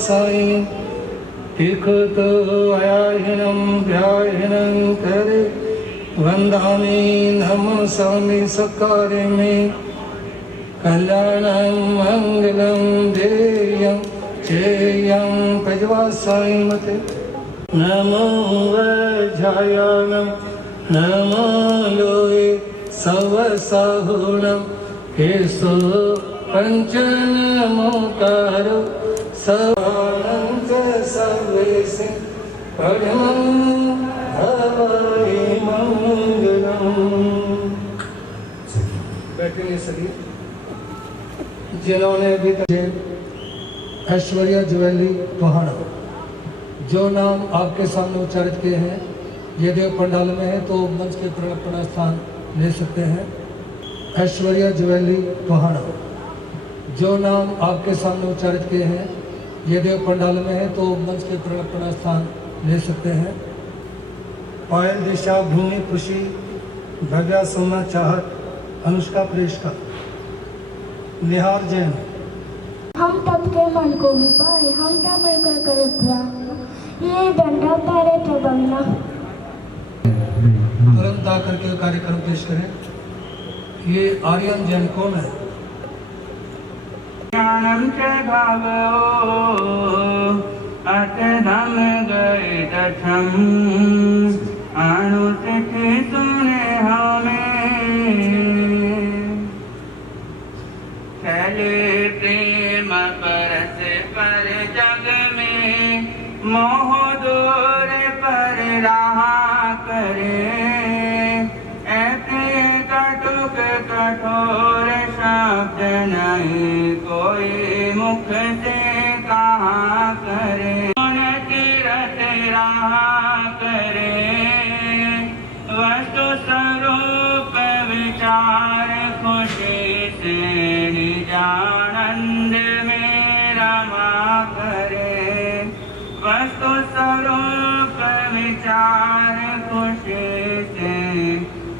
साईं टिकत आयाहिनं व्याहिनं करे वंदामि नमसामि सकारे में कल्याणं मंगलं देयं चेयं प्रजवासाय मते नमो वज्रायणं नमो लोये सवसाहुणं केशो पंचनमोकारो सवानंत सर्वेसे परमं हवाय मंगलम्। बैठेंगे सभी। जिन्होंने भी ऐश्वर्या ज्वेलरी टोहाना जो नाम आपके सामने उच्चारित किए हैं, ये देव पंडाल में है तो मंच के तरफ अपना स्थान ले सकते हैं। ऐश्वर्या ज्वेलरी टोहाना जो नाम आपके सामने उच्चारित किए हैं, ये देव पंडाल में है तो मंच के तरफ अपना स्थान ले सकते हैं। पायल दिशा भूमि खुशी भव्या सोना चाहत अनुष्का प्रेषका निहार जैन। हम तब के मन को भी पाए हम क्या मिलकर करे ध्यान ये डंडा तारे तो बंगला तुरंत आकर के कार्यक्रम पेश करें। ये आर्यन जैन कौन है? ज्ञानम च भावो अतधम गए दठम अनुसित सुने हमें चले प्रेम परस पर जग में मोह दूर पर रहा करे ऐसे कटुक कठोर शब्द नहीं कोई मुख से कहा करे तीरथ रहा करे वस्तु स्वरूप विचार खुशी से निजानंद में रमा करे वस्तु स्वरूप विचार खुशी से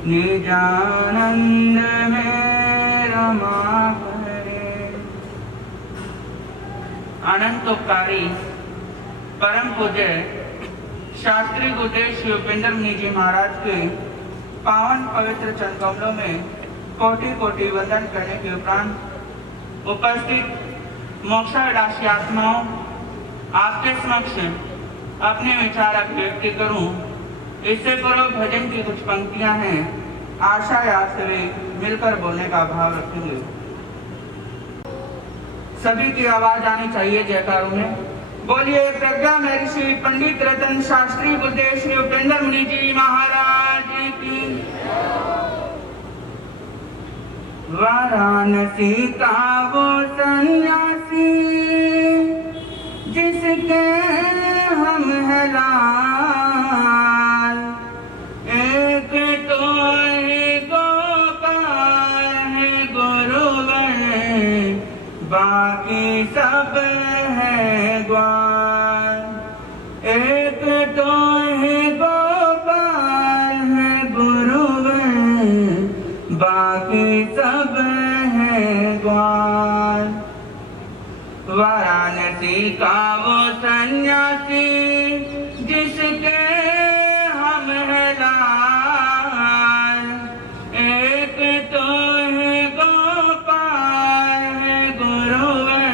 निजानंद में रमा करे। अनंतोपकारी परम पूज्य शास्त्री गुरुदेव श्री उपेंद्र मुनि जी महाराज के पावन पवित्र चरण कमलों में कोटि कोटि वंदन करने के उपरांत उपस्थित मोक्षाभिलाषी आत्माओं आपके समक्ष अपने विचार अभिव्यक्त करूं इससे पूर्व भजन की कुछ पंक्तियां हैं। आशा या से मिलकर बोलने का भाव रखेंगे। सभी की आवाज आनी चाहिए जयकारों में। बोलिए प्रज्ञा महर्षि पंडित रतन शास्त्री गुरुदेव श्री उपेंद्र मुनि जी महाराज की। वाराणसी का वो सन्यासी जिसके हम हैं लाल एक तो है गोपाल है गुरुवर बाकी सब है ग्वाल एक तो है गोपाल है गुरुवर बाकी सब है ग्वाल। वाराणसी का वो सन्यासी जिसके हम हैं लाल एक तो है गोपाल है गुरुवर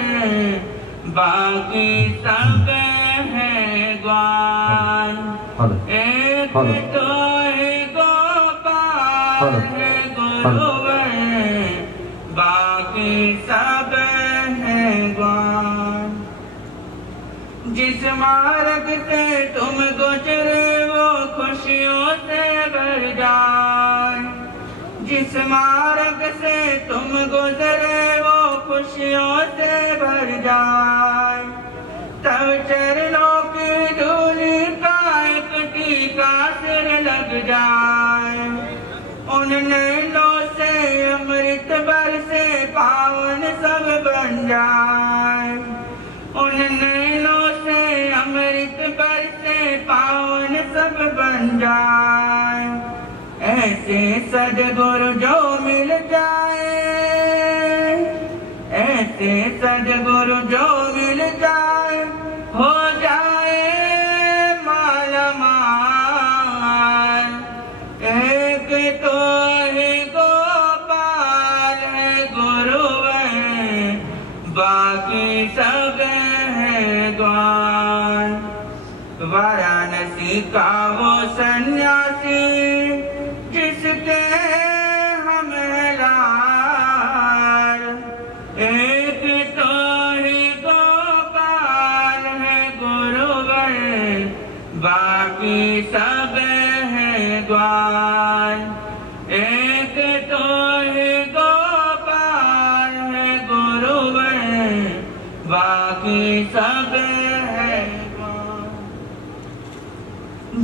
बाकी सब है ग्वाल एक तो है गोपाल है गुरुवर बाकी सब है ग्वाल। जिस मार्ग से तुम गुजरे वो खुशियों से भर जाए जिस मार्ग से तुम गुजरे वो खुशियों से भर जाए तब चरणों की धूलि का एक टीका सिर लग जाए उन नैनों से अमृत बरसे पावन सब बन जाए उन नैनों से अमृत बरसे पावन सब बन जाए। ऐसे सद्गुरु जो मिल जाए ऐसे सद्गुरु जो मिल जाए का वो सन्यासी जिसके हम लाल। एक तो ही गोपाल है गुरुवर, बाकी सब है ग्वाल। एक तो ही गोपाल है गुरुवर, बाकी सब है ग्वाल।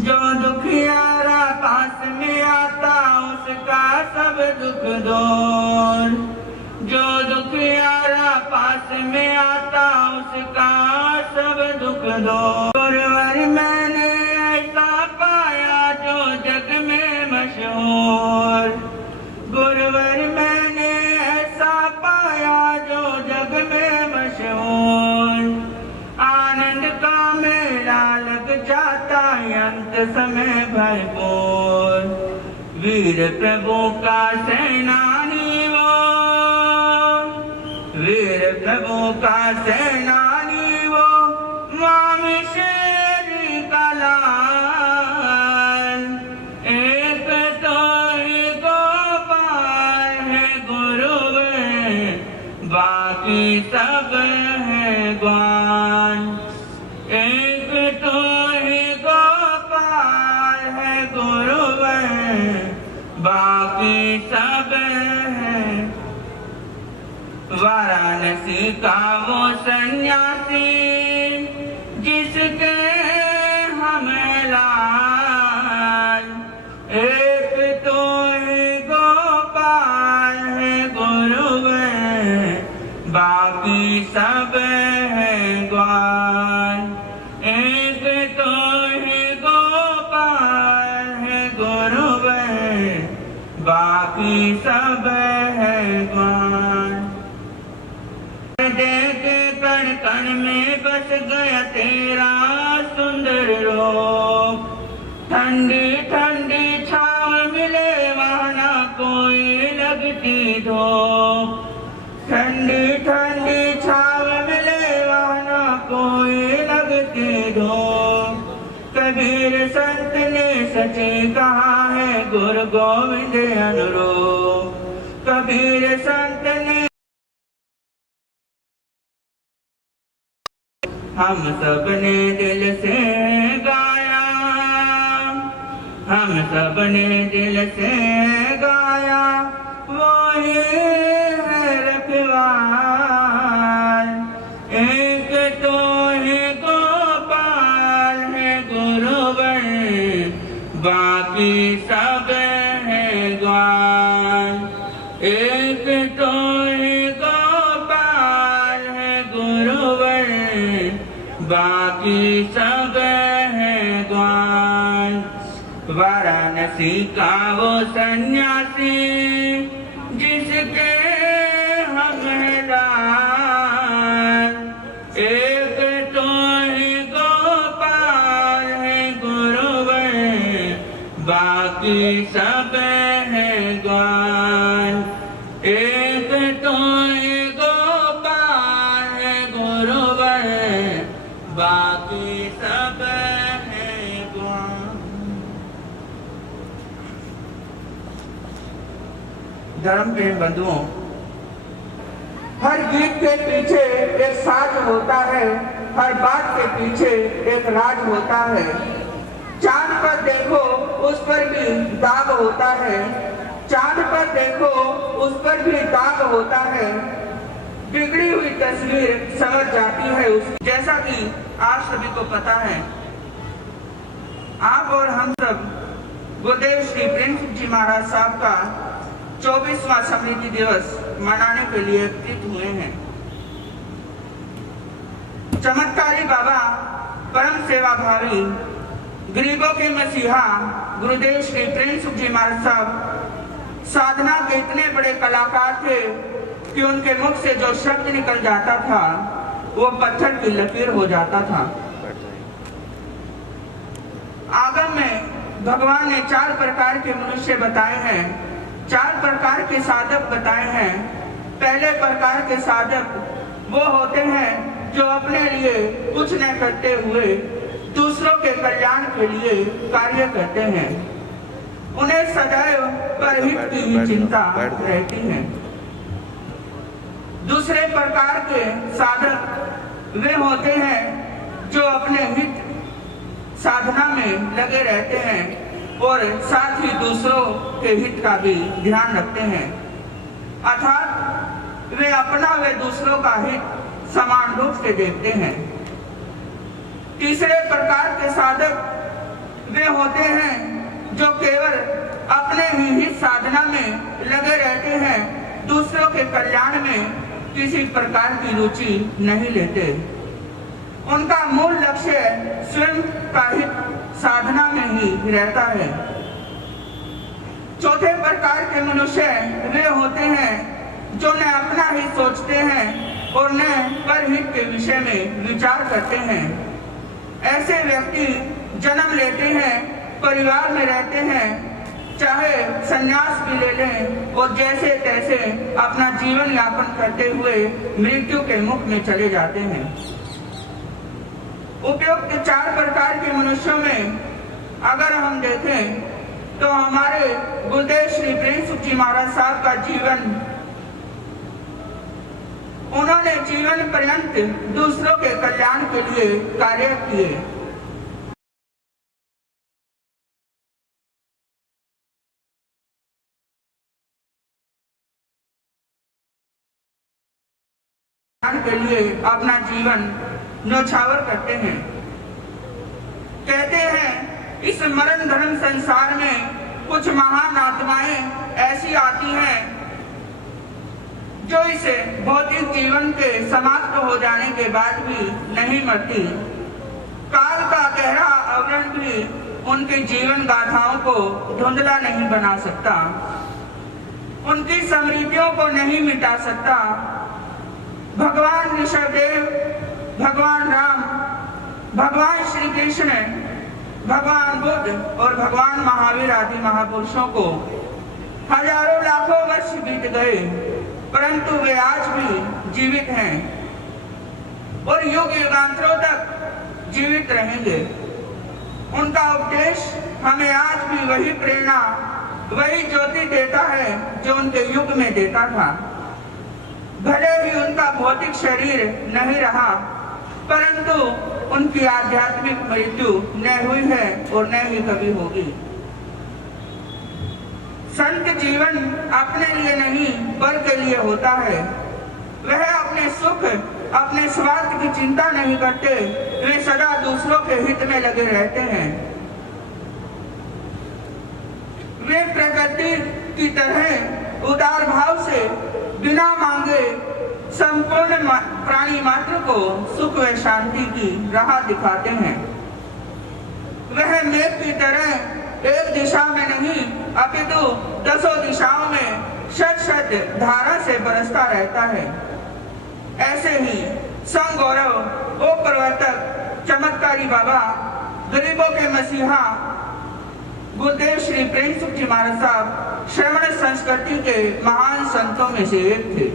जो दुखियारा पास में आता उसका सब दुख दूर, जो दुखियारा पास में आता उसका सब दुख दूर। गुरुवर मैंने ऐसा पाया जो जग में मशहूर, गुरुवर मैंने ऐसा पाया जो जग में मशहूर। आनंद का मेला लग जाता अंत समय भरपूर, वीर प्रभु का सेनानी वो, वीर प्रभु का सेनानी वो, स्वामी शेरी का लाल। एक तो ही गोपाल है गुरुवर, बाकी सब है ग्वाल। एक तो ही गोपाल है गुरुवर, बाकी सब है। वाराणसी का वो सन्यासी जिसके हम लाल। एक तो ही गोपाल है गुरुवर, बाकी सब है ग्वाल। एक तो ही गोपाल है गुरुवर, बाकी सब है ग्वाल। देख कण कण में बस गया तेरा सुंदर रूप, ठंडी ठंडी छाव मिले वहाँ ना कोई लगती धूप, ठंडी ठंडी छाव मिले वहाँ ना कोई लगती धूप। कबीर संत ने सचे कहा है गुरु गोविंद अनुरूप, कबीर संत ने हम सब ने दिल से गाया, हम सब ने दिल से गाया, वो ही है रखवाल। एक तो ही गोपाल है गुरुवर, बाकी सब है ग्वाल। एक तो ही गोपाल है गुरुवर, बाकी सब है ग्वाल। वाराणसी का वो सन्यासी जिसके हम लाल। एक तो ही गोपाल है गुरुवर, बाकी सब है ग्वाल। एक तो ही गोपाल है गुरुवर, बाकी सब है ग्वाल। धर्म प्रेम बंधुओं, हर गीत के पीछे एक साज होता है, हर बात के पीछे एक राज होता है। चांद पर देखो उस पर भी दाग होता है, चांद पर देखो उस पर भी दाग होता है। बिगड़ी हुई तस्वीर समझ जाती है उसकी। जैसा कि आप सभी को पता है, आप और हम सब गुरुदेव श्री प्रेम जी महाराज साहब का 24वां स्मृति दिवस मनाने के लिए एकत्रित हुए हैं। चमत्कारी बाबा, परम सेवा भावी, गरीबों के मसीहा गुरुदेव श्री प्रेम जी महाराज साहब साधना के इतने बड़े कलाकार थे कि उनके मुख से जो शब्द निकल जाता था वो पत्थर की लकीर हो जाता था। आगम में भगवान ने 4 प्रकार के मनुष्य बताए हैं, 4 प्रकार के साधक बताए हैं। पहले प्रकार के साधक वो होते हैं जो अपने लिए कुछ न करते हुए दूसरों के कल्याण के लिए कार्य करते हैं। उन्हें सदैव परहित की ही चिंता रहती है। दूसरे प्रकार के साधक वे होते हैं जो अपने हित साधना में लगे रहते हैं और साथ ही दूसरों के हित का भी ध्यान रखते हैं, अर्थात वे अपना व दूसरों का हित समान रूप से देखते हैं। तीसरे प्रकार के साधक वे होते हैं जो केवल अपने ही हित साधना में लगे रहते हैं, दूसरों के कल्याण में किसी प्रकार की रुचि नहीं लेते। उनका मूल लक्ष्य स्वयं का हित साधना में ही रहता है। चौथे प्रकार के मनुष्य वे होते हैं जो न अपना ही सोचते हैं और न परहित के विषय में विचार करते हैं। ऐसे व्यक्ति जन्म लेते हैं, परिवार में रहते हैं, चाहे संन्यास भी ले लें और जैसे तैसे अपना जीवन यापन करते हुए मृत्यु के मुख में चले जाते हैं। उपयुक्त चार प्रकार के मनुष्यों में अगर हम देखें तो हमारे गुरुदेव श्री प्रेम सुख जी महाराज साहब का जीवन, उन्होंने जीवन पर्यंत दूसरों के कल्याण के लिए कार्य किए। के लिए अपना जीवन न्योछावर करते हैं। कहते हैं इस मरण धर्म संसार में कुछ महान आत्माएं ऐसी आती हैं जो इसे भौतिक जीवन के समाप्त हो जाने के बाद भी नहीं मरती। काल का गहरा आवरण भी उनके जीवन गाथाओं को धुंधला नहीं बना सकता, उनकी स्मृतियों को नहीं मिटा सकता। भगवान ऋषभदेव, भगवान राम, भगवान श्री कृष्ण, भगवान बुद्ध और भगवान महावीर आदि महापुरुषों को हजारों लाखों वर्ष बीत गए, परंतु वे आज भी जीवित हैं और युग युगांतरों तक जीवित रहेंगे। उनका उपदेश हमें आज भी वही प्रेरणा, वही ज्योति देता है जो उनके युग में देता था। भले ही उनका भौतिक शरीर नहीं रहा, परंतु उनकी आध्यात्मिक मृत्यु न हुई है और न ही कभी होगी। संत जीवन अपने लिए नहीं पर के लिए होता है। वह अपने सुख, अपने स्वार्थ की चिंता नहीं करते, वे सदा दूसरों के हित में लगे रहते हैं। वे प्रकृति की तरह उदार भाव से बिना मांगे संपूर्ण प्राणी मात्र को सुख व शांति की राह दिखाते हैं। वह मेघ की तरह एक दिशा में नहीं अपितु दसों दिशाओं में शत शत धारा से बरसता रहता है। ऐसे ही संगौरव, ओ प्रवर्तक, चमत्कारी बाबा, गरीबों के मसीहा गुरुदेव श्री प्रेम सुख जी महाराज साहब श्रवण संस्कृति के महान संतों में से एक थे।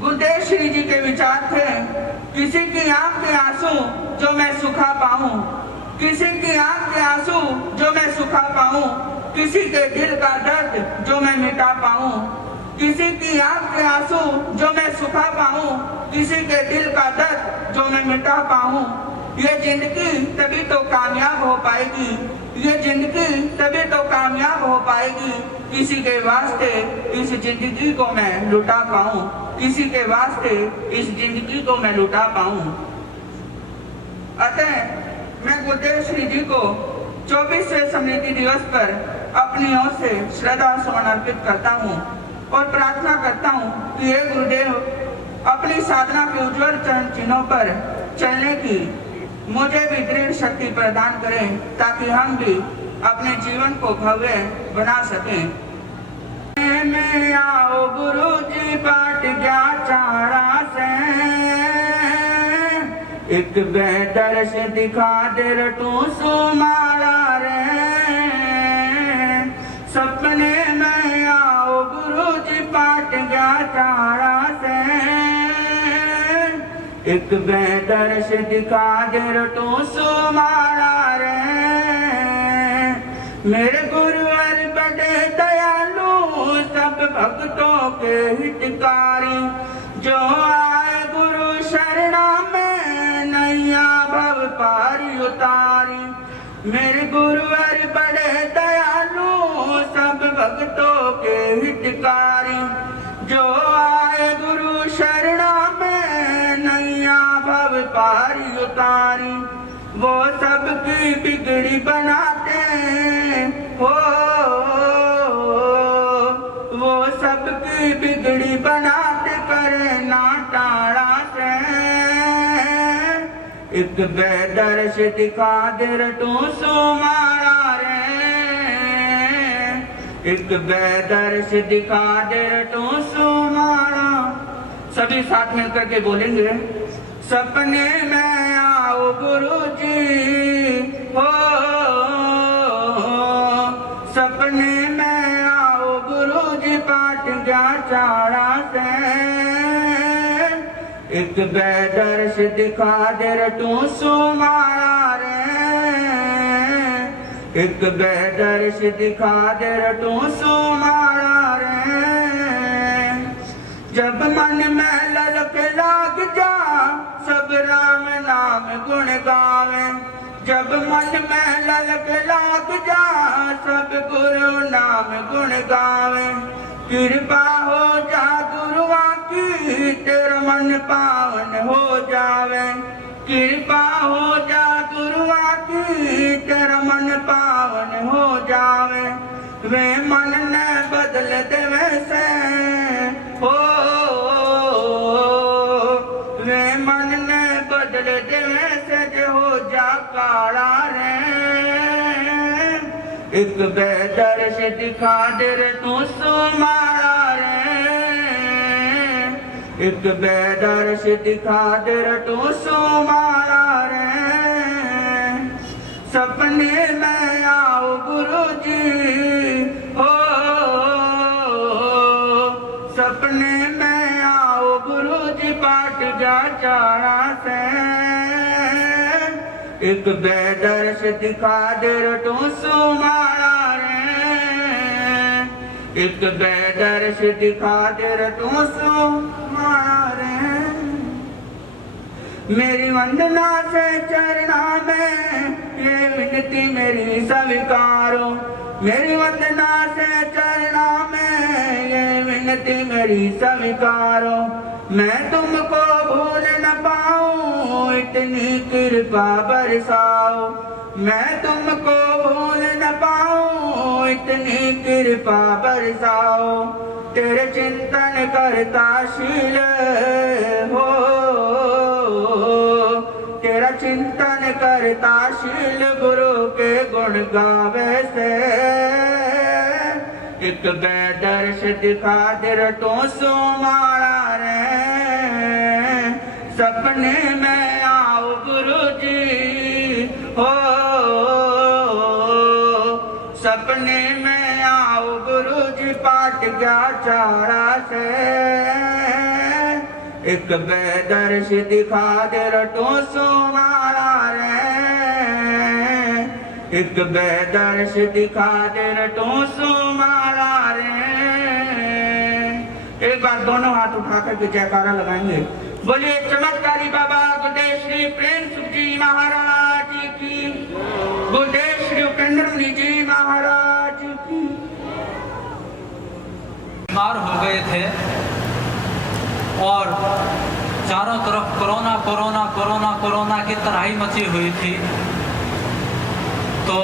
गुरुदेव श्री जी के विचार थे, किसी की आंख के आंसू जो मैं सुखा पाऊं, किसी की आंख के आंसू जो मैं सुखा पाऊं, किसी के दिल का दर्द जो मैं मिटा पाऊं, किसी की आंख के आंसू जो मैं सुखा पाऊं, किसी के दिल का दर्द जो मैं मिटा पाऊं। ये जिंदगी तभी तो कामयाब हो पाएगी, ये जिंदगी तभी तो कामयाब हो पाएगी, किसी के वास्ते इस जिंदगी को मैं लुटा पाऊं, किसी के वास्ते इस जिंदगी को मैं लुटा पाऊं। अतः मैं गुरुदेव श्री जी को 24वें स्मृति दिवस पर अपनी ओर से श्रद्धा सुमन अर्पित करता हूं और प्रार्थना करता हूं कि हे गुरुदेव, अपनी साधना के उज्जवल चरण चिन्हों पर चलने की मुझे भी दृढ़ शक्ति प्रदान करें, ताकि हम भी अपने जीवन को भव्य बना सकें। में आओ गुरु जी बाट गया चारा से, एक बेदर्श दिखा दे रटू सुमारा रे। सपने में आओ गुरु जी बाट गया चारा से, एक बेदर्श दिखा दे रटो सो मारा रे। मेरे गुरुवर बड़े दयालु सब भक्तों के हितकारी, जो आए गुरु शरणा में नैया भव पारी उतारी। मेरे गुरुवर बड़े दयालु सब भक्तों के हितकारी, जो आए गुरु शरणा में नैया भव पारी उतारी। वो सबकी बिगड़ी बनाते हो, वो सबकी बिगड़ी बनाते करे ना टाड़ा से। एक बेदर्श दिखा दे रटो सो मारा रे। एक बेदर्श दिखा दे रटो सो मारा। सभी साथ मिलकर के बोलेंगे, सपने में आओ गुरुजी हो, सपने में आओ गुरुजी पाठ जा चारा से। एक बेदर्श दिखा दे रटो सो मारा रे। एक बेदर्श दिखा दे रटो सो मारा रे। जब मन में ललक लाग जा सब राम नाम गुण गावे। जब मन में ललक लाग जा सब गुरु नाम गुण गावे। कृपा हो जा गुरुआ की तेरा मन पावन हो जावे। कृपा हो जा गुरुआ की तेरा मन पावन हो जावे। वे मन ने बदल दे वैसे हो, वे मन ने बदल दे वैसे जो हो जा काला रे। एक बेदर्श दिखा दे रे तू सो मारा रे। एक बेदर्श दिखा दे रे तू सो मारा रे। सपने में आओ गुरुजी हो, सपने में आओ गुरुजी पाठ जा चारा से। एक बेदर्श दिखा दे रटो सो मारा रे। एक बेदर्श दिखा दे रटो सो मारा रे। मेरी वंदना से चरणा में ये विनती मेरी स्वीकारो। मेरी वंदना से चरणा में ये विनती मेरी स्वीकारो। मैं तुमको भूल न पाऊं इतनी कृपा बरसाओ। मैं तुमको भूल न पाऊं इतनी कृपा बरसाओ। तेरे चिंतन करता शील हो, तेरा चिंतन करता शील गुरु के गुण गावे से। एक बेदर्श दिखा दे रटो सो मारा रे। सपने में आओ गुरुजी हो, सपने में आओ गुरुजी पाठ क्या चारा से। एक बेदर्श दिखा दे रटो सो मारा रे। एक बेदर्श दिखा दे रटो सो मारा रे। एक बार दोनों हाथ उठा करके जयकारा लगाएंगे। बोलिए चमत्कारी बाबा गुरुदेव श्री प्रेम सुख जी महाराज की, गुरुदेव श्री उपेंद्र मुनि जी महाराज की। बीमार हो गए थे और चारों तरफ कोरोना कोरोना कोरोना कोरोना की तराही मची हुई थी। तो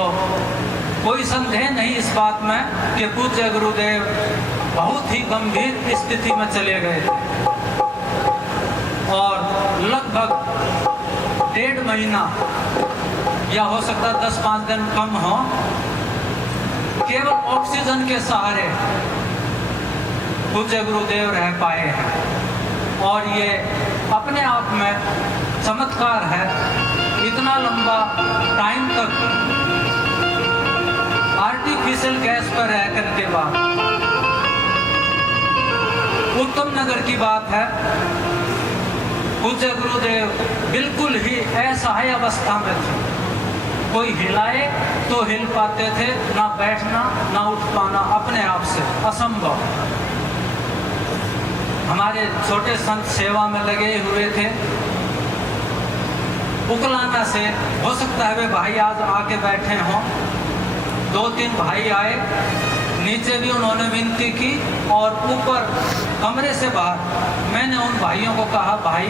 कोई संदेह नहीं इस बात में कि पूज्य गुरुदेव बहुत ही गंभीर स्थिति में चले गए थे और लगभग 1.5 महीना या हो सकता 10-5 दिन कम हो, केवल ऑक्सीजन के सहारे पूज्य गुरुदेव रह पाए हैं। और ये अपने आप में चमत्कार है। इतना लंबा टाइम तक आर्टिफिशियल गैस पर रह कर के बाद उत्तम नगर की बात है, पूज्य गुरुदेव बिल्कुल ही असहाय अवस्था में थे। कोई हिलाए तो हिल पाते थे, ना बैठना ना उठ पाना अपने आप से असंभव। हमारे छोटे संत सेवा में लगे हुए थे। उकलाना से हो सकता है वे भाई आज आके बैठे हों। 2-3 भाई आए, नीचे भी उन्होंने विनती की और ऊपर कमरे से बाहर मैंने उन भाइयों को कहा, भाई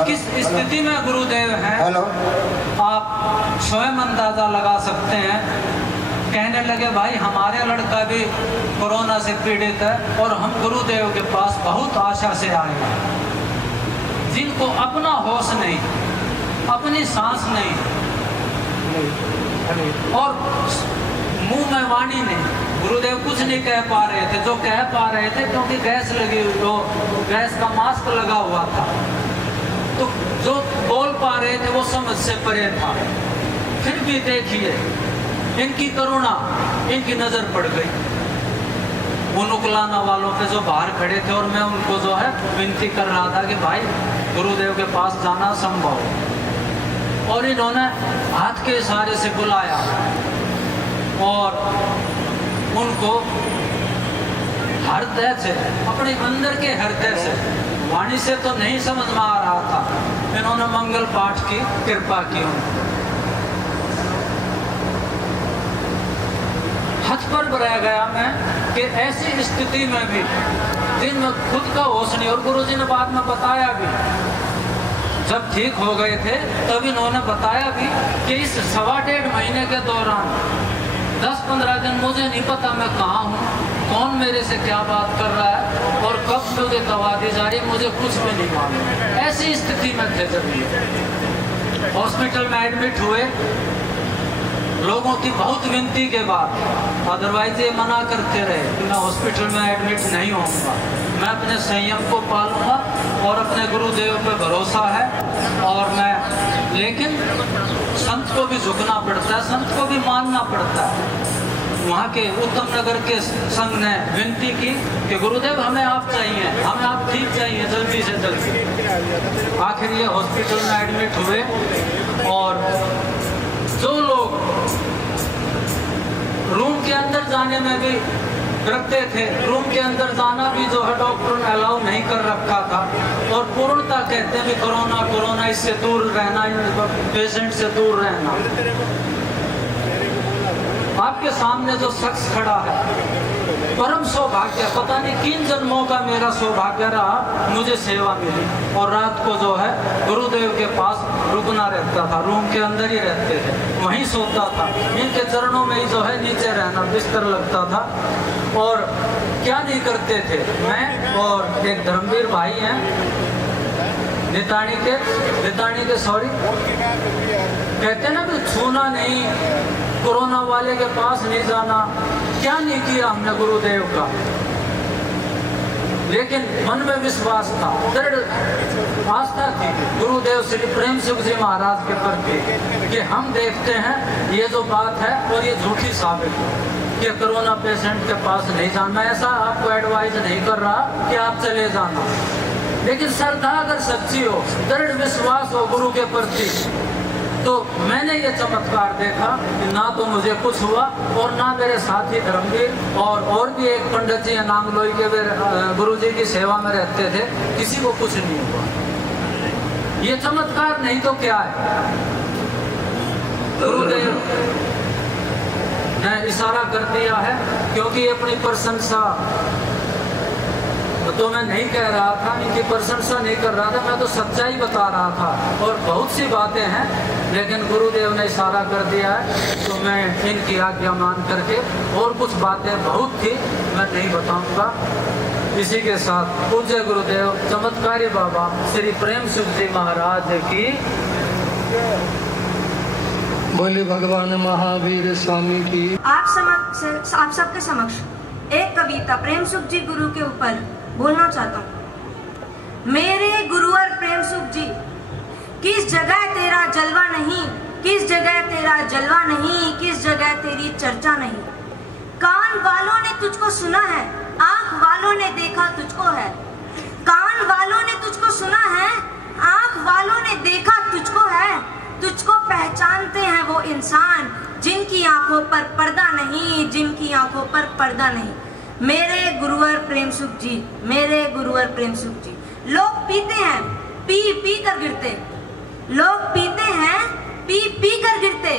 किस स्थिति में गुरुदेव हैं, आप स्वयं अंदाजा लगा सकते हैं। कहने लगे, भाई हमारे लड़का भी कोरोना से पीड़ित है और हम गुरुदेव के पास बहुत आशा से आए हैं। जिनको अपना होश नहीं, अपनी सांस नहीं और मुंह में वाणी नहीं, गुरुदेव कुछ नहीं कह पा रहे थे। जो कह पा रहे थे क्योंकि गैस लगी हुई, वो गैस का मास्क लगा हुआ था, तो जो बोल पा रहे थे वो समझ से परे था। फिर भी देखिए इनकी करुणा, इनकी नजर पड़ गई उन उकलाना वालों पे जो बाहर खड़े थे और मैं उनको जो है विनती कर रहा था कि भाई गुरुदेव के पास जाना संभव है। और इन्होंने हाथ के इशारे से बुलाया और उनको हृदय से, अपने अंदर के हृदय से, वाणी से तो नहीं समझ में आ रहा था, इन्होंने मंगल पाठ की कृपा की। हथ पर रह गया मैं कि ऐसी स्थिति में भी जिनमें खुद का होश नहीं, और गुरुजी ने बाद में बताया भी, जब ठीक हो गए थे तब इन्होंने बताया भी कि इस 1.5 महीने के दौरान 10-15 दिन मुझे नहीं पता मैं कहाँ हूँ, कौन मेरे से क्या बात कर रहा है और कब मुझे दवा दी जा रही, मुझे कुछ भी नहीं मालूम। ऐसी स्थिति में थे। जब हॉस्पिटल में एडमिट हुए, लोगों की बहुत विनती के बाद, अदरवाइज ये मना करते रहे कि मैं हॉस्पिटल में एडमिट नहीं होऊंगा, मैं अपने संयम को पालूंगा और अपने गुरुदेव पे भरोसा है। और मैं, लेकिन संत को भी झुकना पड़ता है, संत को भी मानना पड़ता है। वहाँ के उत्तम नगर के संघ ने विनती की कि गुरुदेव हमें आप चाहिए, हमें आप ठीक चाहिए जल्दी से जल्दी। आखिर ये हॉस्पिटल में एडमिट हुए और जो लोग रूम के अंदर जाने में भी डरते थे, रूम के अंदर जाना भी जो है डॉक्टर ने अलाउ नहीं कर रखा था और पूर्णता कहते हैं कोरोना कोरोना, इससे दूर रहना, पेशेंट से दूर रहना। आपके सामने जो शख्स खड़ा है, परम सौभाग्य, पता नहीं किन जन्मों का मेरा सौभाग्य रहा, मुझे सेवा मिली और रात को जो है गुरुदेव के पास रुकना रहता था, रूम के अंदर ही रहते थे, वहीं सोता था, इनके चरणों में ही जो है नीचे रहना बिस्तर लगता था। और क्या नहीं करते थे, मैं और एक धर्मवीर भाई हैं नितानी के सॉरी, कहते ना कि छूना नहीं, कोरोना वाले के पास नहीं जाना, क्या नहीं किया हमने गुरुदेव का। लेकिन मन में विश्वास था, दृढ़ आस्था थी गुरुदेव श्री प्रेम सुख जी महाराज के प्रति कि हम देखते हैं ये जो बात है और ये झूठी साबित हो कि कोरोना पेशेंट के पास नहीं जाना। ऐसा आपको एडवाइज नहीं कर रहा कि आप चले जाना, लेकिन श्रद्धा अगर सच्ची हो, दृढ़ विश्वास हो गुरु के प्रति, तो मैंने ये चमत्कार देखा कि ना तो मुझे कुछ हुआ और ना मेरे साथी धर्मवीर और भी एक पंडित जी नांगलोई के गुरु जी की सेवा में रहते थे, किसी को कुछ नहीं हुआ। ये चमत्कार नहीं तो क्या है। गुरुदेव ने इशारा कर दिया है, क्योंकि अपनी प्रशंसा तो मैं नहीं कह रहा था, इनकी प्रशंसा नहीं कर रहा था, मैं तो सच्चाई बता रहा था। और बहुत सी बातें हैं, लेकिन गुरुदेव ने इशारा कर दिया है तो मैं इनकी आज्ञा मान करके, और कुछ बातें बहुत थी मैं नहीं बताऊंगा। इसी के साथ पूज्य गुरुदेव चमत्कारी बाबा श्री प्रेम सुख जी महाराज की बोले भगवान महावीर स्वामी की। आप सबके समक्ष एक कविता प्रेम सुख जी गुरु के ऊपर बोलना चाहता हूँ। मेरे गुरुवर प्रेम सुख जी, किस जगह तेरा जलवा नहीं, किस जगह तेरा जलवा नहीं, किस जगह तेरी चर्चा नहीं। कान वालों ने तुझको सुना है, आंख वालों ने देखा तुझको है, कान वालों ने तुझको सुना है, आंख वालों ने देखा तुझको है। तुझको पहचानते हैं वो इंसान जिनकी आंखों पर पर्दा नहीं, जिनकी आंखों पर पर्दा नहीं। मेरे गुरुवर प्रेम सुख जी, मेरे गुरुवर प्रेम सुख जी। लोग पीते हैं, पी पी कर गिरते। लोग पीते हैं, पी पी कर गिरते।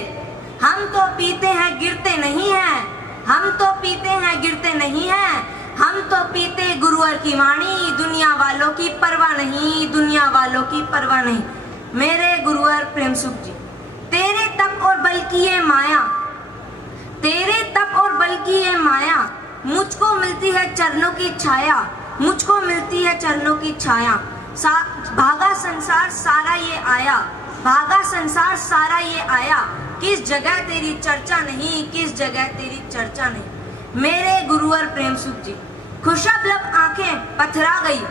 हम तो पीते हैं, गिरते नहीं हैं। हम तो पीते हैं, गिरते नहीं हैं। हम तो पीते गुरुवर की वाणी, दुनिया वालों की परवाह नहीं, दुनिया वालों की परवाह नहीं। मेरे गुरुवर प्रेम सुख जी, तेरे तप और बल की ये माया, तेरे तप और बल की ये माया, मुझको मिलती है चरणों की छाया, मुझको मिलती है चरणों की छाया। भागा संसार सारा ये आया, भागा संसार सारा ये आया, किस जगह तेरी चर्चा नहीं, किस जगह तेरी चर्चा नहीं। मेरे गुरुवर प्रेम सुख जी, खुशबलब आंखें पथरा गई,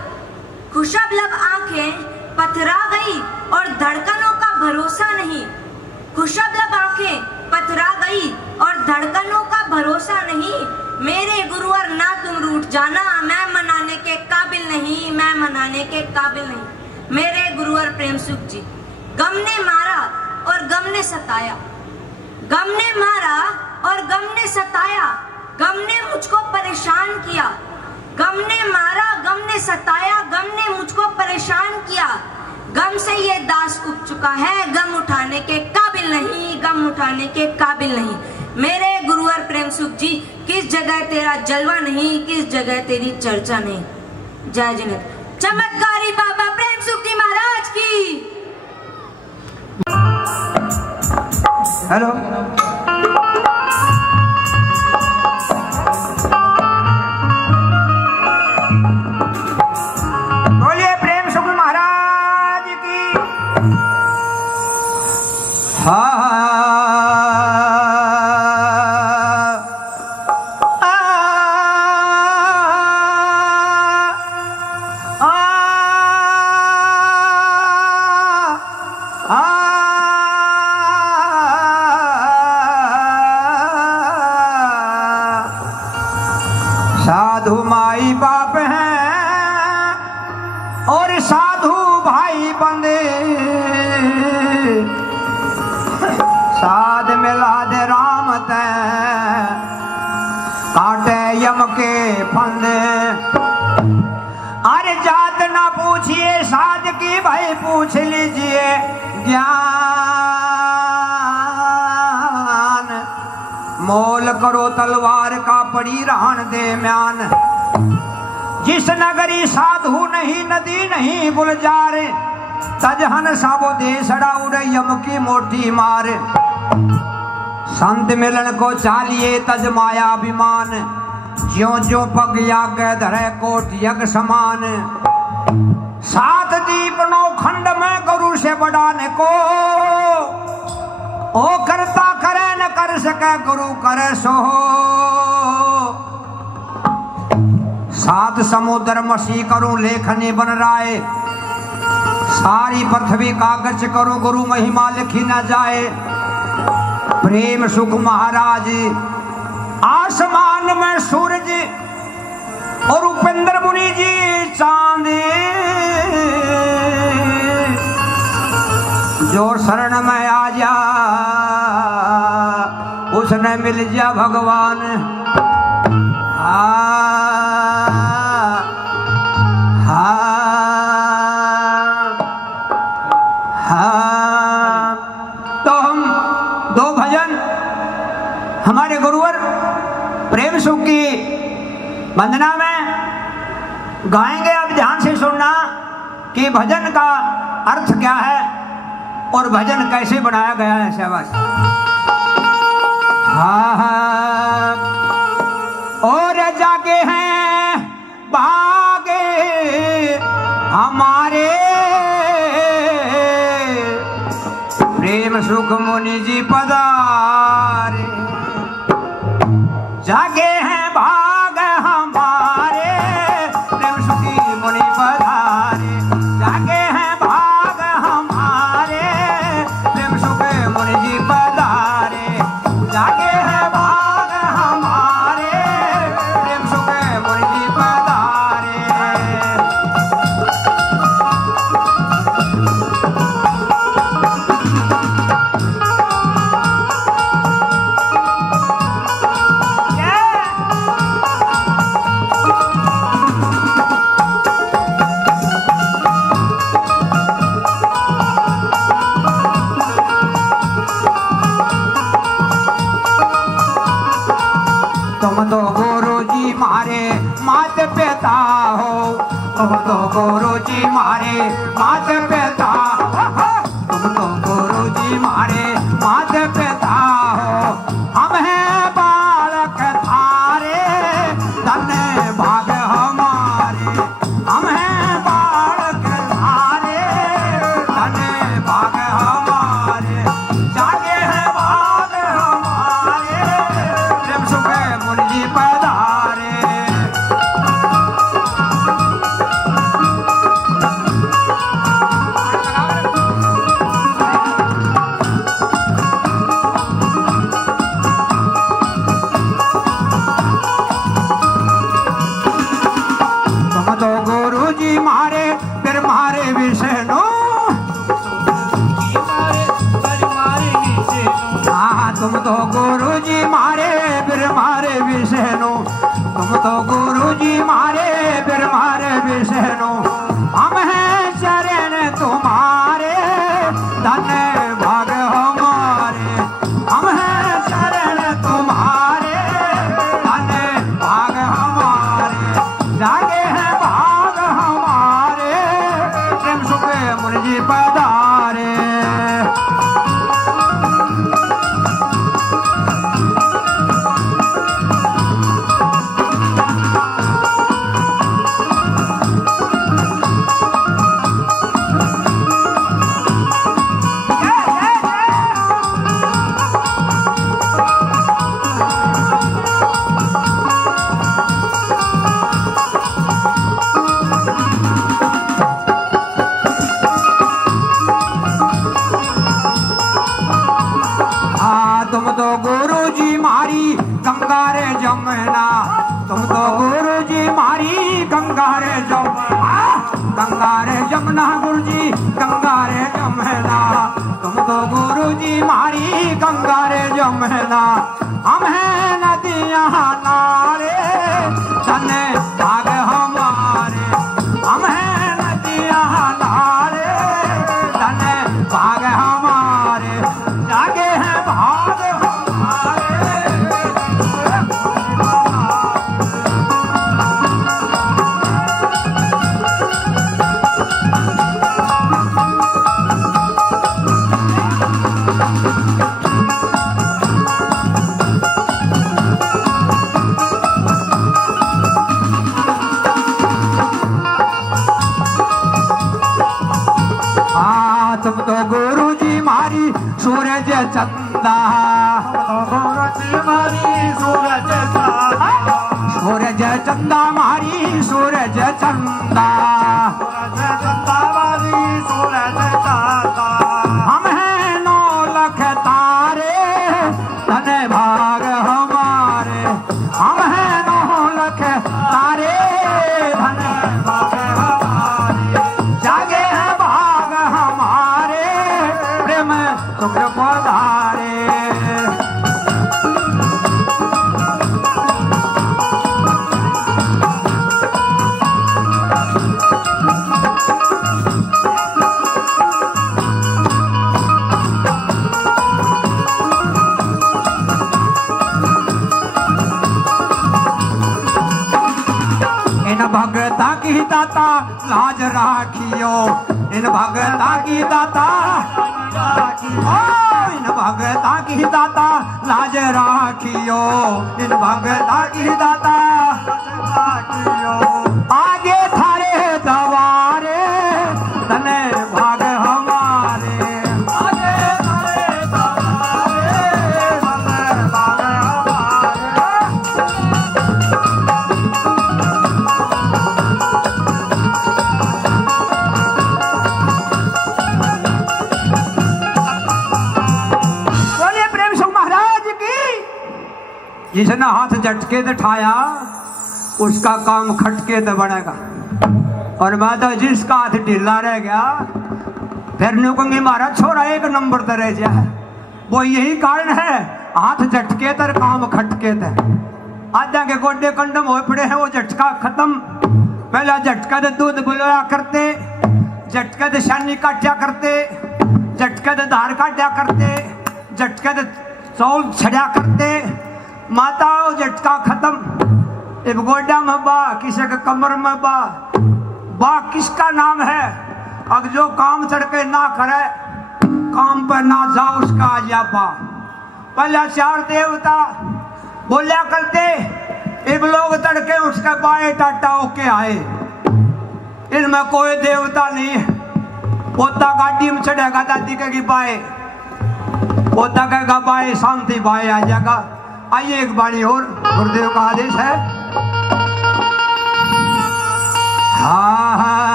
खुशबलब आंखें पथरा गई और धड़कनों का भरोसा नहीं। खुशबलब आंखें पथरा गई और धड़कनों का भरोसा नहीं। मेरे गुरुवर ना तुम रूठ जाना, मैं मनाने के काबिल नहीं, मैं मनाने के काबिल नहीं। मेरे गुरुवर प्रेम सुख जी, गम ने मारा और गम ने सताया, गम ने मारा और गम ने सताया, गम ने मुझको परेशान किया। गम ने मारा, गम ने सताया, गम ने मुझको परेशान किया। गम से ये दास उब चुका है, गम उठाने के काबिल नहीं, गम उठाने के काबिल नहीं। मेरे गुरुवर प्रेम सुख जी, किस जगह तेरा जलवा नहीं, किस जगह तेरी चर्चा नहीं। जय जिनेन्द्र। चमत्कारी बाबा प्रेम सुख जी महाराज की। हेलो, बोलिए प्रेम सुख महाराज की। साधु माई बाप हैं और साधु भाई बंदे, साध मिला दे राम ते काटे यम के फंदे। अरे जात ना पूछिए साध की, भाई पूछ लीजिए ज्ञान। मोल करो तलवार का, पड़ी रहन दे म्यान। जिस नगरी साधु नहीं, नदी नहीं गुलजार, तजहन साबो देसड़ा उड़े यम की मोटी मार। संत मिलन को चालिए तज माया अभिमान, ज्यों ज्यों पग याग धरे कोट यज्ञ समान। सात दीप नौ खंड में गुरु से बढ़ाने को, ओ करता करे न कर सके गुरु करे सो। सात समुद्र मसी करूं लेखनी बन राय, सारी पृथ्वी कागज करूं गुरु महिमा लिखी न जाए। प्रेम सुख महाराज आसमान में सूरज और उपेंद्र मुनि जी चांद। जो शरण में आ जा उसने मिल जा भगवान। तो हम दो भजन हमारे गुरुवर प्रेम सुख की वंदना में गाएंगे। अब ध्यान से सुनना कि भजन का अर्थ क्या है और भजन कैसे बनाया गया है। शाबाश। और जागे हैं भागे हमारे प्रेम सुख मुनि जी पधारे। जागे हैं भाग हमारे प्रेम सुखी मुनि पधारे। जागे हैं भाग हमारे प्रेम सुख मुनि जी पधारे। मारे मात पिता हो, तुम तो गुरु जी मारे मात पिता हो, तुम तो गुरु जी मारे मात पिता हो। हम हैं बालक थारे धन्य भाग हमारे, हम हैं बालक थारे धन्य भाग हमारे, जागे हैं भाग हमारे प्रेम सुख मुनि जी पधारे। तुम तो गुरु जी मारे फिर मारे विष्णु, हाँ तुम तो गुरु जी मारे फिर मारे विष्णु, तुम तो गुरु जी मारे फिर मारे विष्णु। हम हैं चरण तुम्हारे धन्य भाग हमारे, हम हैं चरण तुम्हारे धन्य भाग हमारे, जागे हैं भाग हमारे प्रेम सुख मुनि जी पधारे। तुम तो गुरु जी मारी गंगा रे जमुना, तुम तो गुरु जी मारी गंगा रे जमुना, गंगा रे जमुना गुरु जी गंगा रे जमुना, तुम तो गुरु जी मारी गंगा रे जमुना। हम हैं नदियां नारे धन्य भाग हमारे, हम हैं नदियां नारे धन्य भाग हमारे, जागे हैं भाग हमारे। तुम तो गुरु जी मारी सूरज चंदा, गुरु जी मारी सूरज चंदा, सूरज चंदा मारी सूरज चंदा, सूरज चंदा मारी सूरज चंदा। हम हैं 9 लाख तारे धन्य भाग हमारे, हम हैं 9 लाख तारे धन्य भाग हमारे, जागे हैं भाग हमारे प्रेम सुख पधारे। इन भगता की दाता लाज राखियो, इन भगता की दाता इन भगता की दाता लाज राखियो, इन भगता की दाता राखियो। आगे थारे दवारे धन्य भाग हमारे, आगे थारे दवारे धन्य भाग हमारे। जिसने हाथ झटके दिखाया उसका काम खटके तो बनेगा, और माता जिसका हाथ ढीला रह गया फिर न्यू कहूंगी मारा छोरा 1 नंबर पर रह जाए। वो यही कारण है हाथ झटके तर काम खटके तर। आधा के गोडे कंडम हो पड़े हैं, वो झटका खत्म। पहला झटका दे दूध बुलाया करते, झटका दे शानी काटा करते, झटका दे धार काटा करते, झटका दे चौल छड़ा करते। माता झटका खत्म। एक गोड्डा में बा, किसी के कमर में बा किसका नाम है? अब जो काम तड़के ना करे, काम पर ना जा, उसका आ जा बा। पहले 4 देवता बोलिया करते, अब लोग तड़के उसके बाए टाटा होके आए। इनमें कोई देवता नहीं। पोता गाड़ी में चढ़ेगा, दादी कहेगी बाए, पोता कहेगा बाए, शांति बाए आ जाएगा। आइए एक बारी और, गुरुदेव का आदेश है।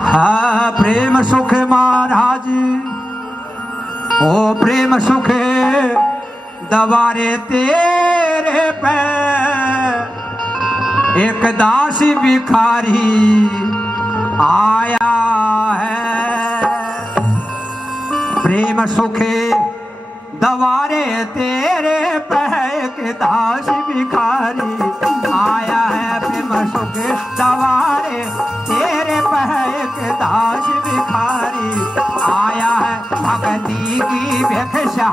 हाँ प्रेम सुख महाराज, ओ प्रेम सुख दवारे तेरे पे एक दासी भिखारी आया है। प्रेम सुख दवारे तेरे पे एक दासी भिखारी आया है। प्रेम सुख दवारे तेरे पे एक दासी भिखारी आया है। भक्ति की भिक्षा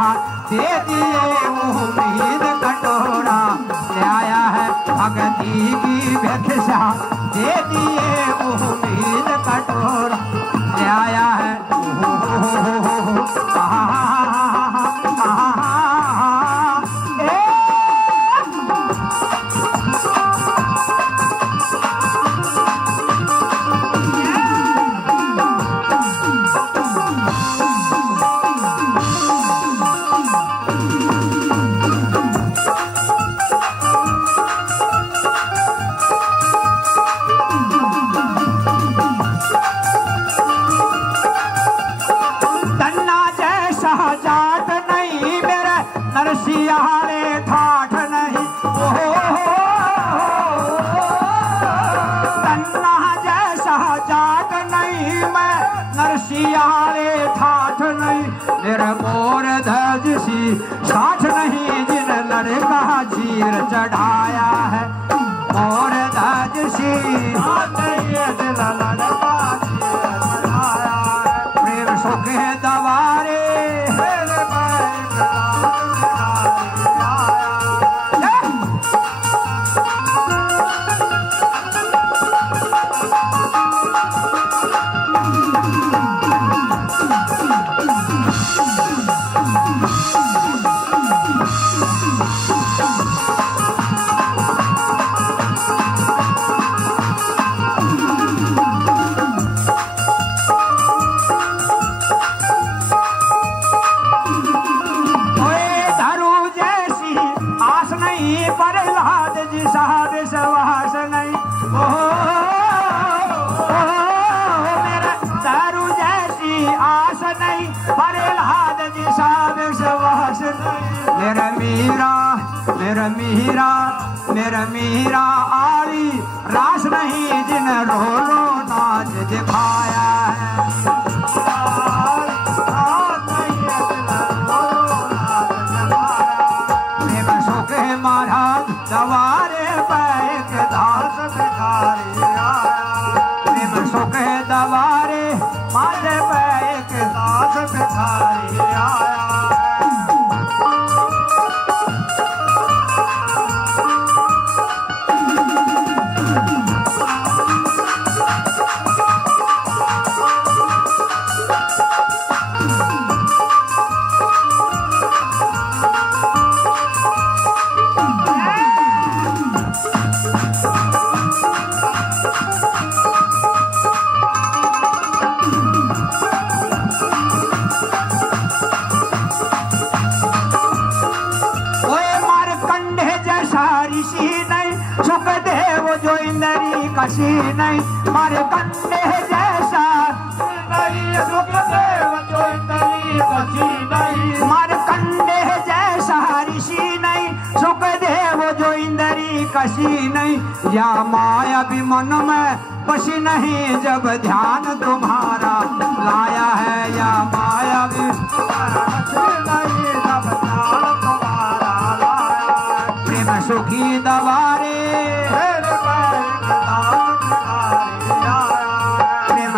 दे दिए उम्मीद कटोरा ले आया है। भक्ति की भिक्षा दे दिए उम्मीद कटोरा ले आया है। नरसियारे ठाठ नहीं, तन्ना जैसा जाट नहीं मैं, नरसियारे ठाठ नहीं। मेरे मोर धज सी साठ नहीं, जिन लड़का चीर चढ़ाया है। मोर धज सी साठ नहीं, जिन लड़का चीर चढ़ाया है। प्रेम सुख दवारे मेरा मीरा आली रास नहीं, जिन रो रो नाच दिखाया है। प्रेम सुख महाराज दवारे पे एक दास भिखारी आया। प्रेम सुख दवारे माथे पे एक दास भिखारी आया। कशी नहीं मारे कंधे जैसा नहीं, सुखदेव जो इंद्री कशी नहीं। मारे कंधे जैसा ऋषि नहीं, सुखदेव जो इंद्री कशी नहीं। या माया भी मन में बसी नहीं, जब ध्यान तुम्हारा लाया है। या माया भी नहीं, जब ध्यान तुम्हारा लाया है। प्रेम सुखी दवारे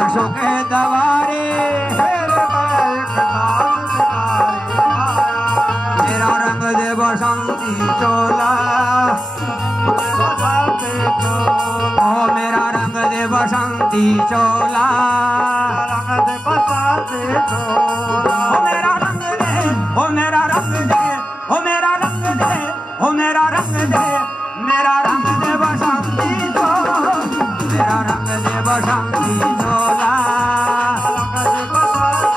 सुख दवारे मेरा रंग दे बसंती चोला। बसंती चोला ओ मेरा रंग दे बसंती चोला रंग दे बसंती चोला ओ मेरा रंग दे ओ मेरा रंग दे ओ मेरा रंग दे ओ मेरा रंग दे मेरा रंग दे बसंती चोला मेरा रंग दे बसंती चोला रंग दे बसंती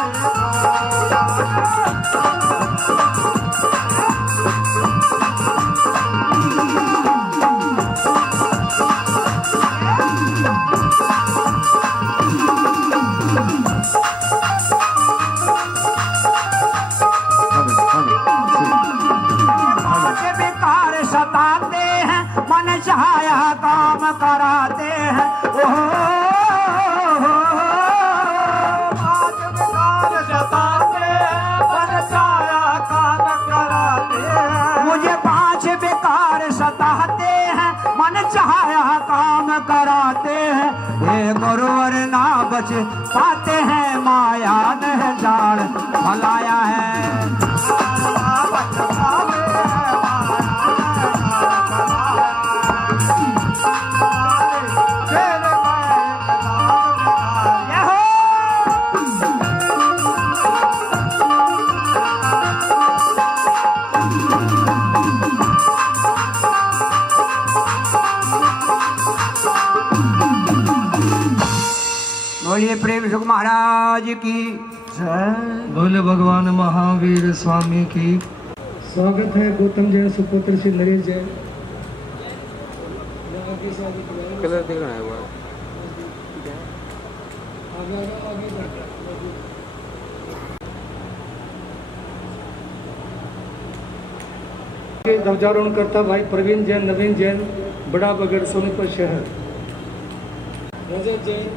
के बेकार सताते हैं मन चाहा काम कराते हैं आज बेकार सताते हैं मन चाहा काम कराते हैं मुझे पांच बेकार सताते हैं मन चाहा काम कराते हैं ये गुरुवर ना बच पाते हैं माया ने जाल फलाया है बोलिए प्रेम सुख महाराज की बोले भगवान महावीर स्वामी की। स्वागत है गौतम जैन सुपुत्र श्री नरेश जैन। कलर दिख रहा है वो ध्वजारोहण करता भाई प्रवीण जैन, नवीन जैन, बड़ा बगड़, सोनीपत शहर। रजत जैन,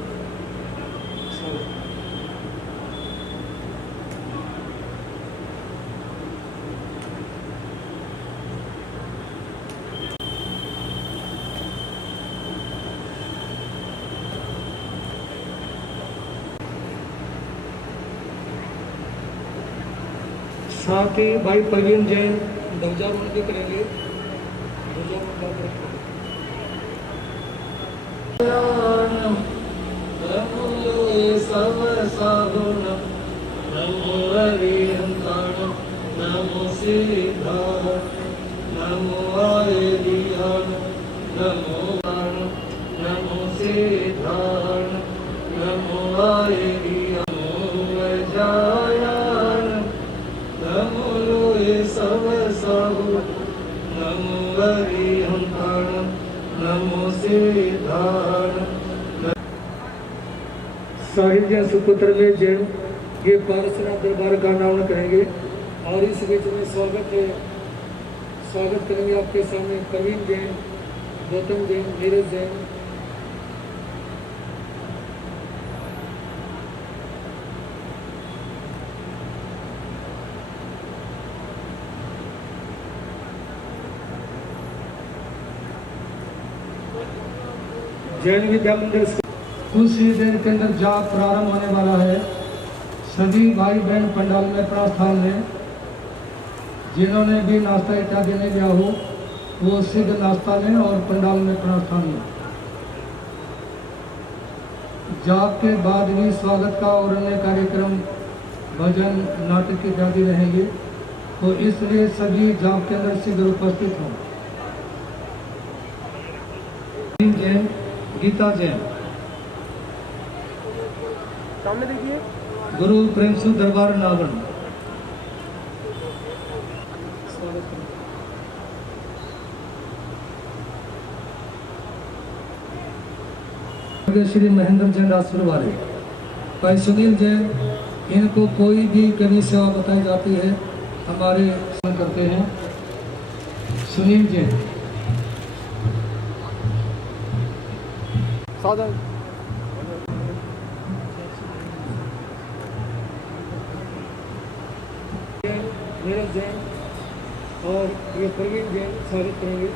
साथ ही भाई प्रवीण जैन ध्वजारोहण भी करेंगे। साहिब जैन सुपुत्र में जैन ये पारसनाथ दरबार का नाम करेंगे। और इस बीच में स्वागत करेंगे आपके सामने प्रवीण जैन, गौतम जैन, नीरज जैन। जैन विद्या मंदिर कुछ ही देर के अंदर जाप प्रारंभ होने वाला है। सभी भाई बहन पंडाल में प्रास्थान है। जिन्होंने भी नाश्ता इत्यादि नहीं लिया हो वो सिद्ध नाश्ता लें और पंडाल में प्रास्थान लें। जाप के बाद भी स्वागत का और अन्य कार्यक्रम, भजन, नाटक इत्यादि रहेंगे, तो इसलिए सभी जाप के अंदर शीघ्र उपस्थित हों। जैन, गीता जैन, सामने देखिए गुरु प्रेमसु दरबार नावरण। श्री महेंद्र जैन राजपुर वाले भाई सुनील जैन, इनको कोई भी कभी सेवा बताई जाती है हमारे करते हैं। सुनील जैन, साधन नीरज जैन और ये प्रवीण जैन स्वागत करेंगे।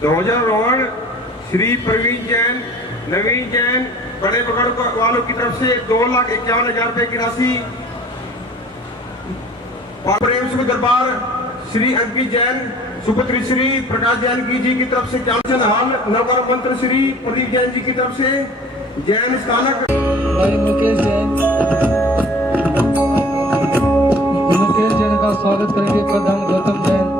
ध्वजारोहण श्री प्रवीण जैन, नवीन जैन, बड़े बगड़ वालों की तरफ से 2,51,000 रुपए की राशि। प्रेम सुख दरबार श्री अंकित जैन, सुपुत्री श्री प्रकाश जानकी जी की तरफ से चांचन हाल नवकर मंत्र श्री प्रदीप जैन जी की तरफ से जैन स्थानक भाई मुकेश जैन का स्वागत करेंगे प्रधान गौतम जैन।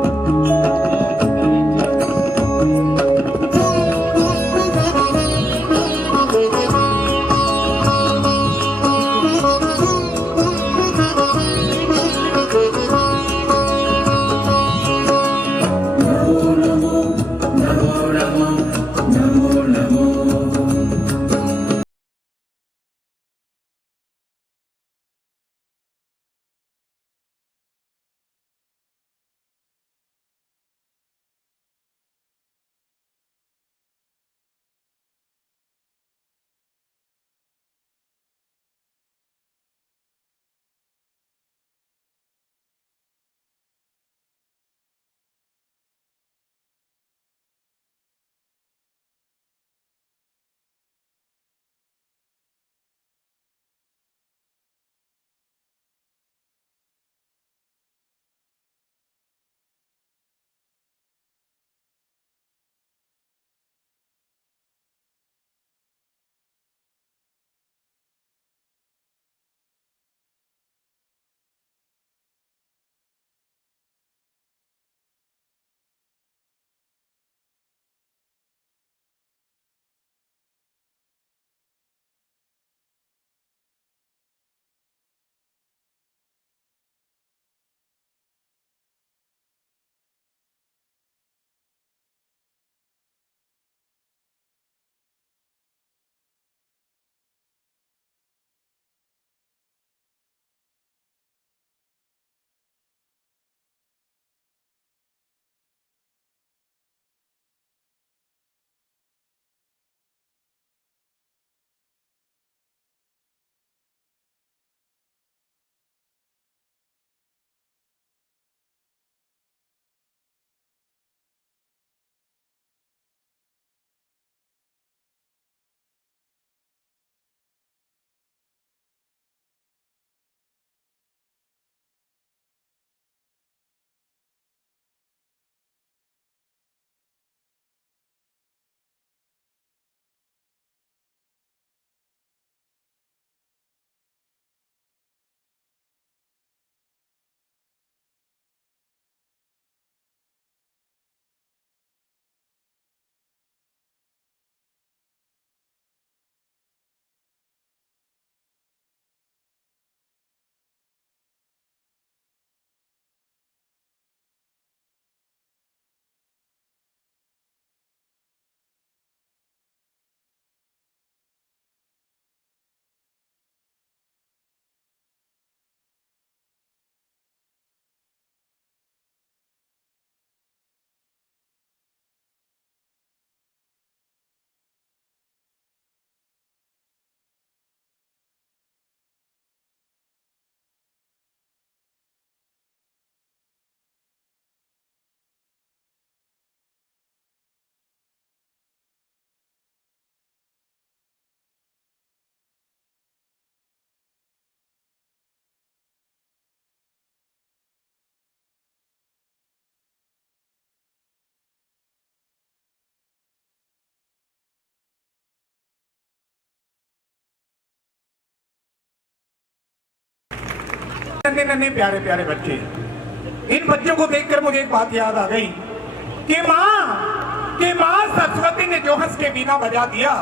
नन्हे नन्हे प्यारे प्यारे बच्चे, इन बच्चों को देखकर मुझे एक बात याद आ गई कि माँ सरस्वती ने जो हंस के बीना बजा दिया,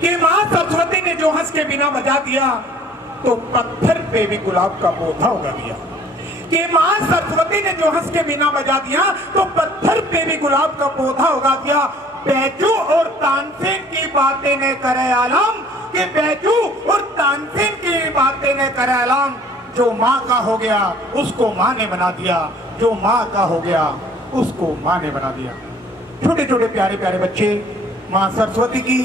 कि माँ सरस्वती ने जो हंस के बीना बजा दिया तो पत्थर पे भी गुलाब का पौधा उगा दिया, कि माँ सरस्वती ने जो हंस के बीना बजा दिया तो पत्थर पे भी गुलाब का पौधा उगा दिया। बैजू और तानसेन की बातें ने करे आलम, कि बैजू और तानसेन की बातें ने करे आलम, जो माँ का हो गया उसको माँ ने बना दिया, जो माँ का हो गया उसको माँ ने बना दिया। छोटे छोटे प्यारे प्यारे बच्चे, माँ सरस्वती की,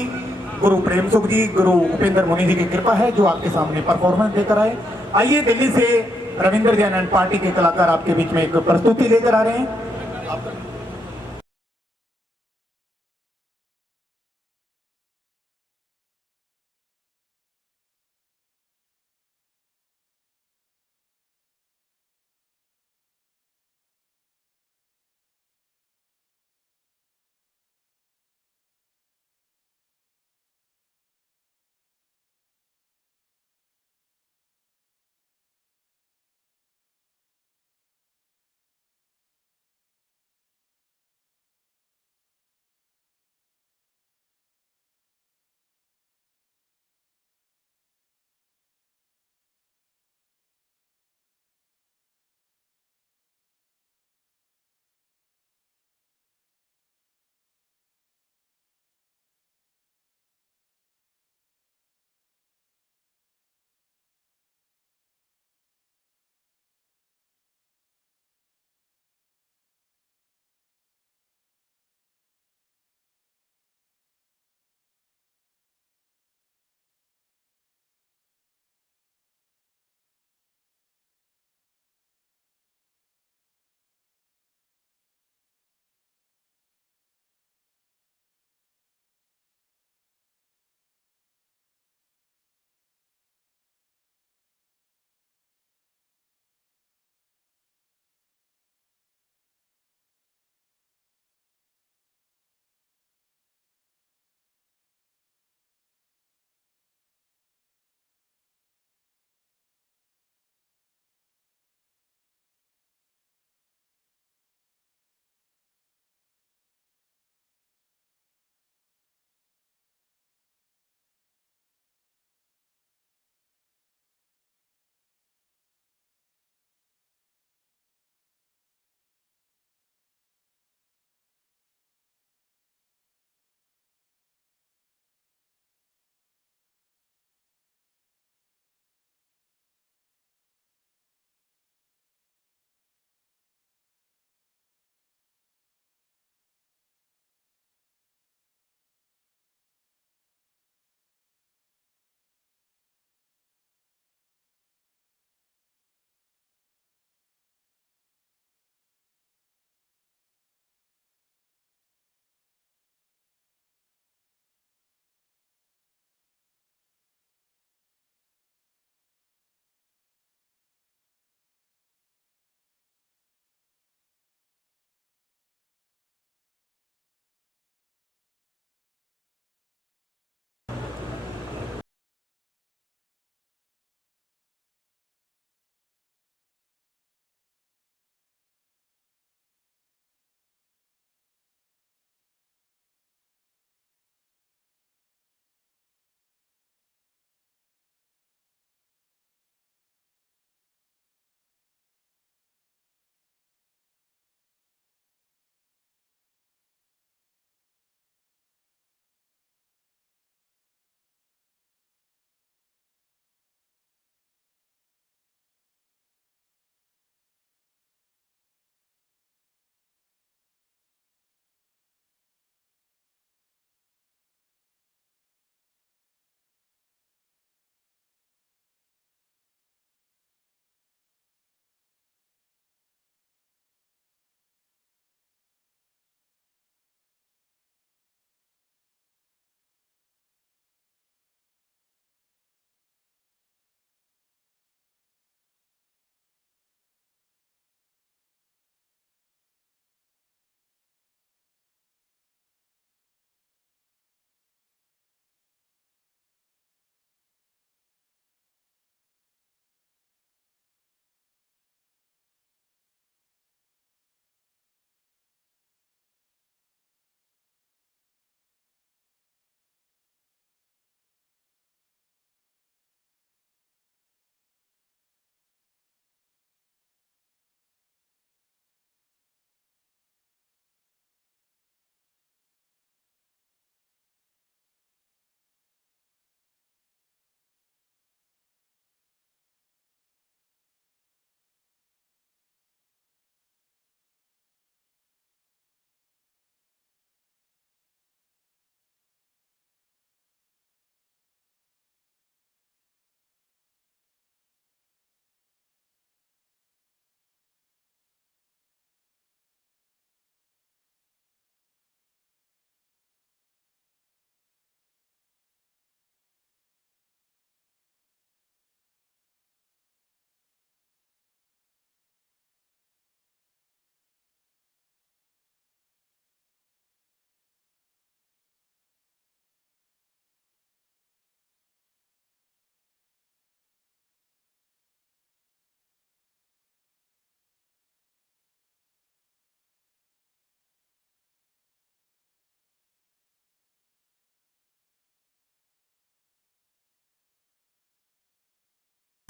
गुरु प्रेम सुख जी, गुरु उपेंद्र मुनि जी की कृपा है जो आपके सामने परफॉर्मेंस देकर आए। आइए दिल्ली से रविंद्र जैन एंड पार्टी के कलाकार आपके बीच में एक प्रस्तुति लेकर आ रहे हैं।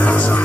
Yes.